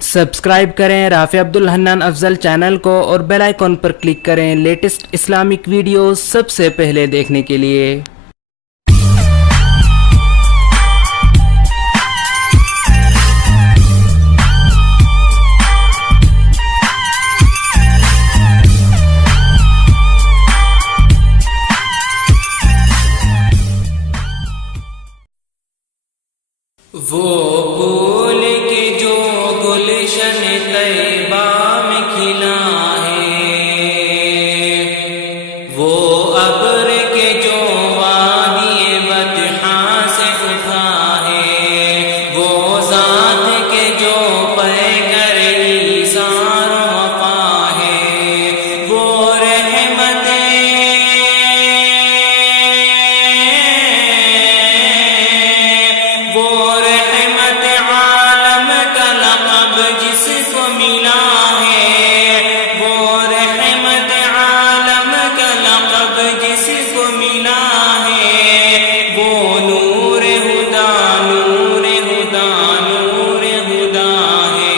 Subscribe کریں رافع عبدالحنان افضل channel کو اور بیل آئیکن پر کلک کریں لیٹسٹ اسلامک ویڈیوز سب سے پہلے دیکھنے کے لیے۔ وہ پھول کے جو گلشن طیبہ میں کھلا ہے، وہ ابر کے جو وادی بطحاء سے اٹھا ہے، وہ ذات کے جو پیکر ایثار وفا ہے، وہ رحمت عالم کا لقب جس کو ملا ہے، وہ رحمت عالم کا لقب جس کو ملا ہے، وہ نور ہدا نور ہدا نور ہدا ہے،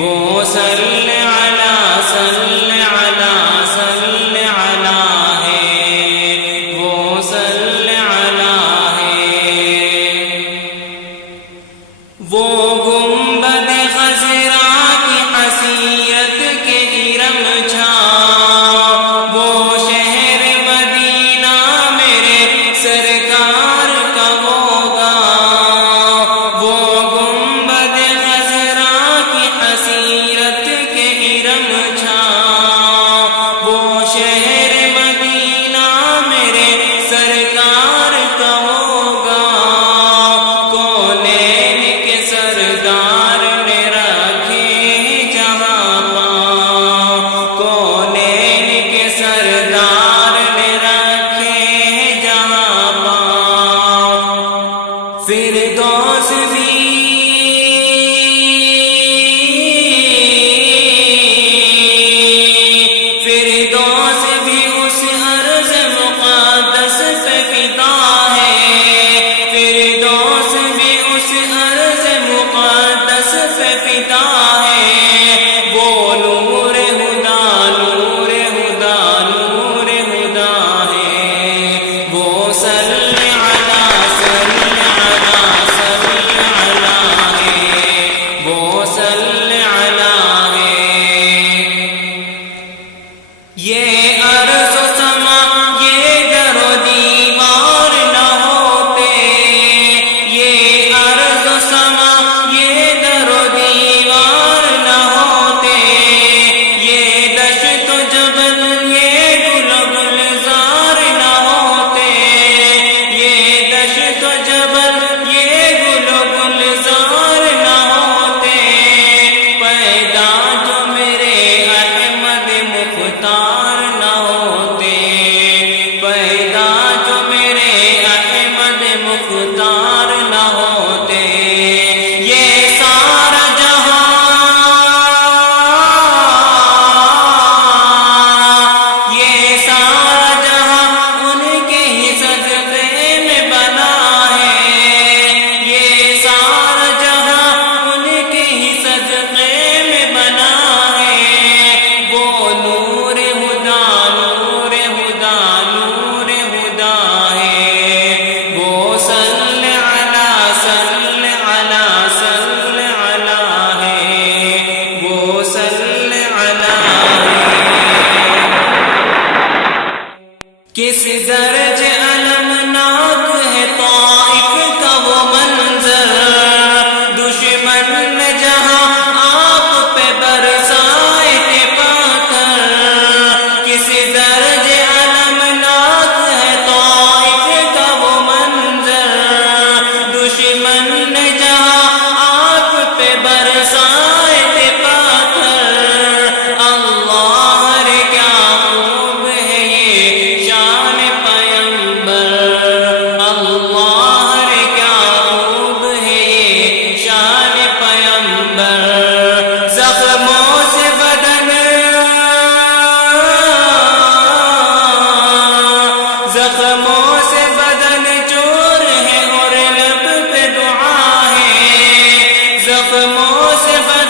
وہ صلی علی صلی علی صلی علی ہے، وہ صلی علی ہے، وہ گنبد خضرا کی حسیرت کے ارم چھا، وہ شہر مدینہ میرے سرکار کا ہوگا، وہ گنبد خضرا کی حسیرت کے ارم چھا، وہ شہر مدینہ میرے سرکار کا ہوگا، کونین کے سردار نے رکھے جہاں پاؤں، کونین کے سردار نے رکھے جہاں پاؤں، فردوس بھی فردوس بھی اس عرض مقدس پہ فدا ہے، فردوس بھی اس عرض مقدس پہ فدا ہے، وہ نور ہدا نور ہدا نور ہدا ہے، وہ صلی علی صلی علی صلی علی ہے، وہ صلی علی ہے، یہ عرض و سما یہ در و دیوار نہ ہوتے، یہ عرض و سما یہ در و دیوار نہ ہوتے، یہ دشت و جبل یہ گل و گلزار نہ ہوتے، یہ دشت و جبل یہ گل و گلزار نہ ہوتے، پیدا جو میرے احمد مختار نہ ہوتے، پیدا جو میرے احمد مختار نہ ہوتے، یہ سارا جہاں یہ سارا جہاں ان کے ہی صدقے میں بنا ہے، یہ سارا جہاں ان کے ہی صدقے میں بنا ہے، وہ نور ہدا نور ہدا نور ہدا ہے، وہ صلی علی صلی علی صلی علی ہے، وہ صلی علی کس درج المناک ہے طائف کا وہ منظر، دشمن نے جہاں آپ پہ برسائے تھے پاتھر، کس درج المناک ہے طائف کا وہ منظر، دشمن نے جہاں آپ پہ برسائے تھے پاتھر، اللہ رے کیا خوب ہے یہ شان پیمبر، اللہ رے کیا خوب ہے یہ شان پیمبر، زخموں سے بدن زخموں سے بدن چور ہے اور لب پہ دعا ہے، زخموں سے بدن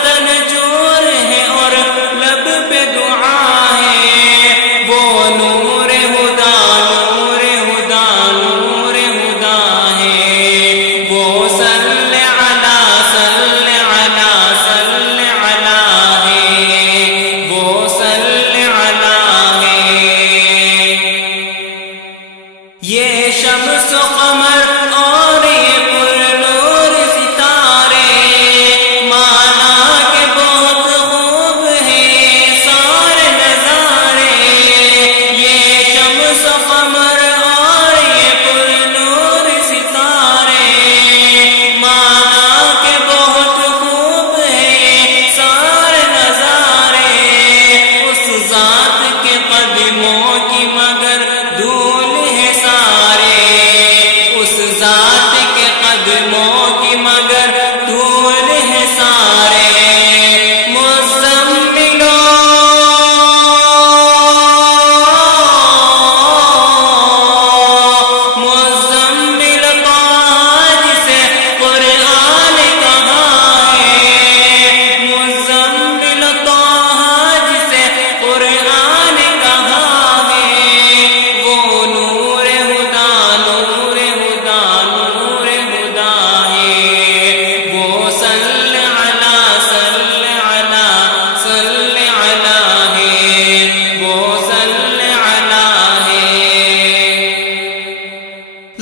سارے مزملو مزمل پاج سے قرآن کہا ہے مزمل پاج سے قرآن کہا ہے وہ نور خدا نور خدا نور خدا ہے وہ صلی علی صلی علی صلی علی ہے وہ صلی علی ہے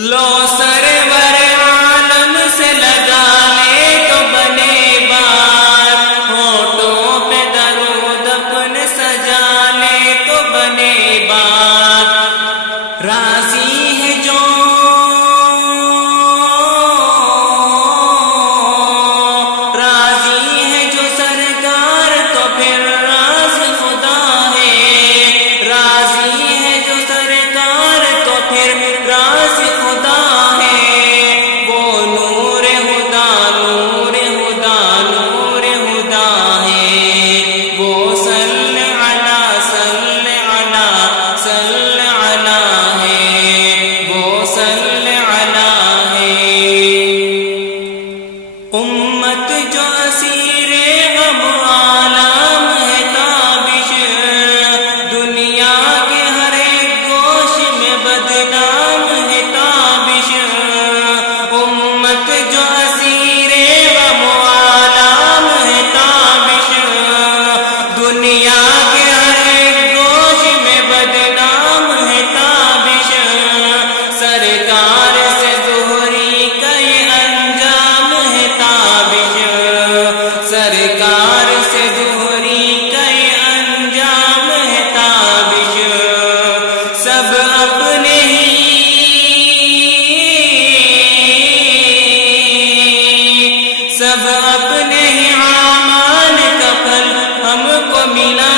لو سرور عالم سے لگا لے تو بنے بات ہونٹوں پہ درود اپنے سجا لے تو بنے بات راضی ہے جو راضی ہے جو سرکار تو پھر راز خدا ہے راضی ہے جو سرکار تو پھر راز خدا ہے وہ نور خدا نور خدا نور خدا ہے وہ صلی علی صلی علی صلی علی ہے وہ صلی علی ہے امت جو اسیر غم عالم ہے تابش دنیا کے ہر ایک گوش میں بدنام ہے تابش امت جو اسیر غم عالم ہے تابش دنیا کے ہر ایک گوش میں بدنام ہے تابش سرکار سے ظہری کا یہ انجام ہے تابش سرکار سے ظہری کا یہ انجام ہے تابش سب اپنے ہی سب اپنے ہی اعمال کا پھل ہم کو ملا